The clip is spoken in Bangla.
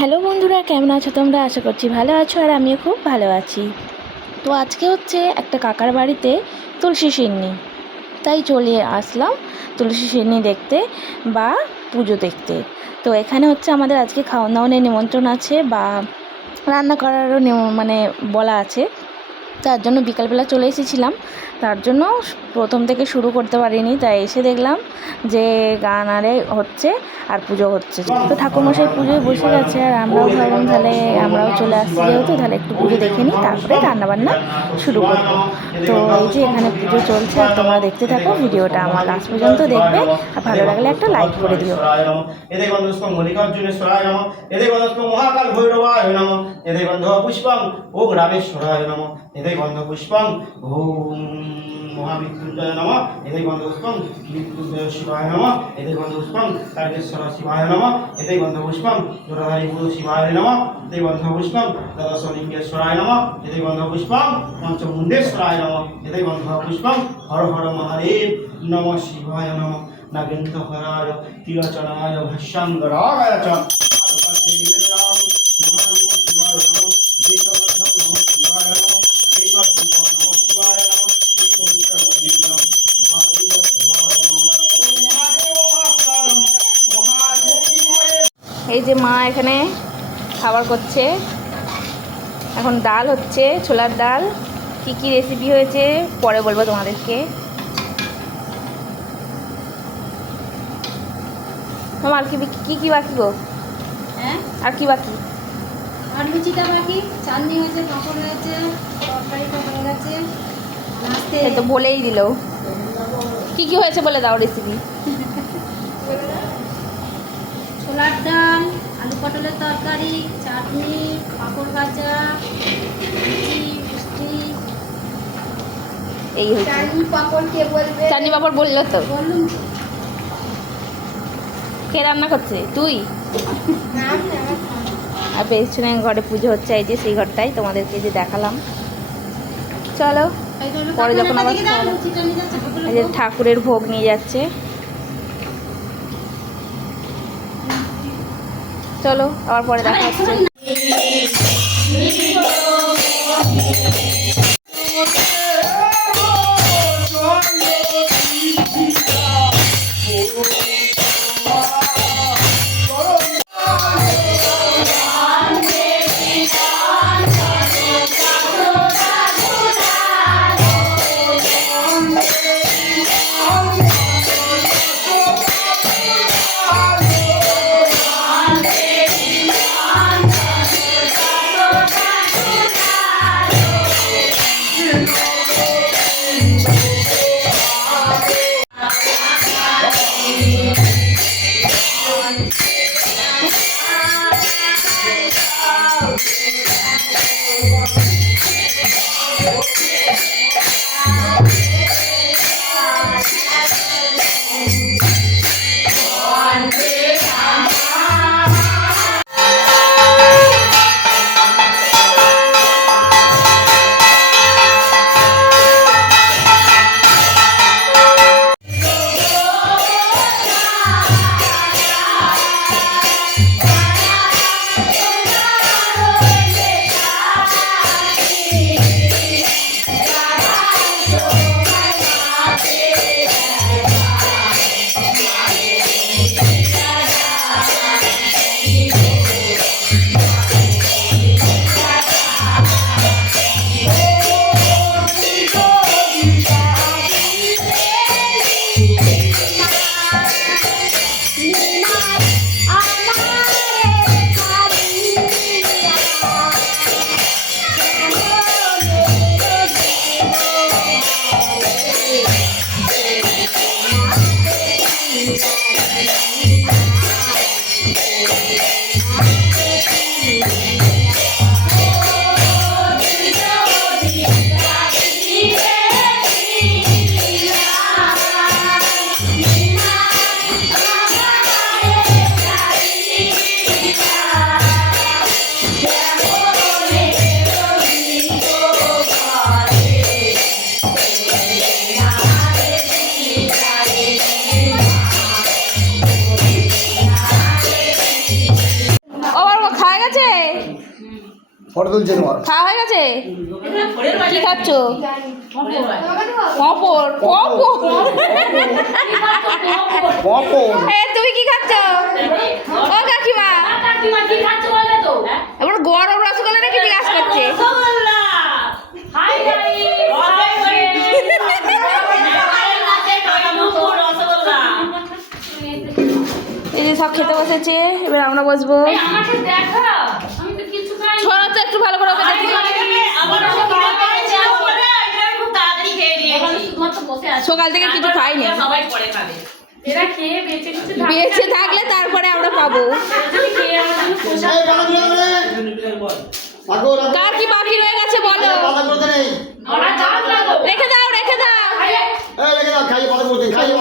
হ্যালো বন্ধুরা, কেমন আছো তোমরা? আশা করছি ভালো আছো, আর আমিও খুব ভালো আছি। তো আজকে হচ্ছে একটা কাকার বাড়িতে তুলসী সিন্নি, তাই চলে আসলাম তুলসী সিন্নি দেখতে বা পুজো দেখতে। তো এখানে হচ্ছে আমাদের আজকে খাওয়া দাওয়ানের নিমন্ত্রণ আছে বা রান্না করারও মানে বলা আছে। তার জন্য বিকালবেলা চলে এসেছিলাম, তার জন্য প্রথম থেকে শুরু করতে পারিনি। তাই এসে দেখলাম যে গান আরে হচ্ছে আর পুজো হচ্ছে। তো ঠাকুরমশাই পুজোয় বসে গেছে, আর আমরাও ভাবলাম তাহলে আমরাও চলে আসছি যেহেতু, তাহলে একটু পুজো দেখে নিই, তারপরে রান্নাবান্না শুরু করবো। তো এই যে এখানে পুজো চলছে, আর তোমরা দেখতে থাকো ভিডিওটা আমার লাস্ট পর্যন্ত দেখবে, আর ভালো লাগলে একটা লাইক করে দিও। महामृत्युंजय नमः एतै गन्धपुष्पं मृत्युंजय शिवाय नमः एतै गन्धपुष्पं सर्वेश्वर शिवाय नमः एतै गन्धपुष्पं दुर्धारी गुरु शिवाय नमः एतै गन्धपुष्पं दशलिंगेश्वराय नमः एतै गन्धपुष्पं पंचमुंडेश्वराय नमः एतै गन्धपुष्पं हर हर महादेव नमः शिवाय नमः नागेन्द्रहराय तिरचनाय भस्यांगराय च এই যে মা এখানে খাবার করছে, এখন ডাল হচ্ছে, ছোলার ডাল। কি কি রেসিপি হয়েছে পরে বলবো তোমাদেরকে। মামা আর কি কি বাকি গো? হ্যাঁ, আর কি বাকি? আর লুচিটা বাকি, চাটনি হয়েছে, পাঁপড় হয়েছে, তরকারিটা হয়ে গেছে, নাস্তে সে তো বলেই দিল। কি কি হয়েছে বলে দাও রেসিপি। ছোলার ডাল, আলু পটলের তরকারি, চাটনি, পাঁপড় ভাজা, লুচি, মিষ্টি। এই হয়েছে। চাটনি পাঁপড় কে বলবে? চাটনি পাপড় বললো তো। বললুম তো। কে রান্না করছে? তুই? না, আর পেছনে ঘরে পুজো হচ্ছে, এই যে সেই ঘরটাই তোমাদেরকে যে দেখালাম। চলো পরে যখন আবার এই যে ঠাকুরের ভোগ নিয়ে যাচ্ছে, চলো আবার পরে দেখা হচ্ছে। ফটো তুলছে তোমার। খাওয়া হয়ে গেছে? কি খাচ্ছ? পাঁপড়। পাঁপড়। তুমি কি খাচ্ছ? ও কাকিমা, এবার গরম রসগোল্লা নাকি জিজ্ঞাসা করছে। এই যে সব খেতে বসেছে, এবার আমরা বসবো। ছড়া তো একটু ভালো করে ওকে দেখি। সকাল থেকে কিছু খাইনি, বেঁচে থাকলে তারপরে আমরা পাবো। কার কি বাকি রয়ে গেছে বলো? রেখে দাও। খাইয়ে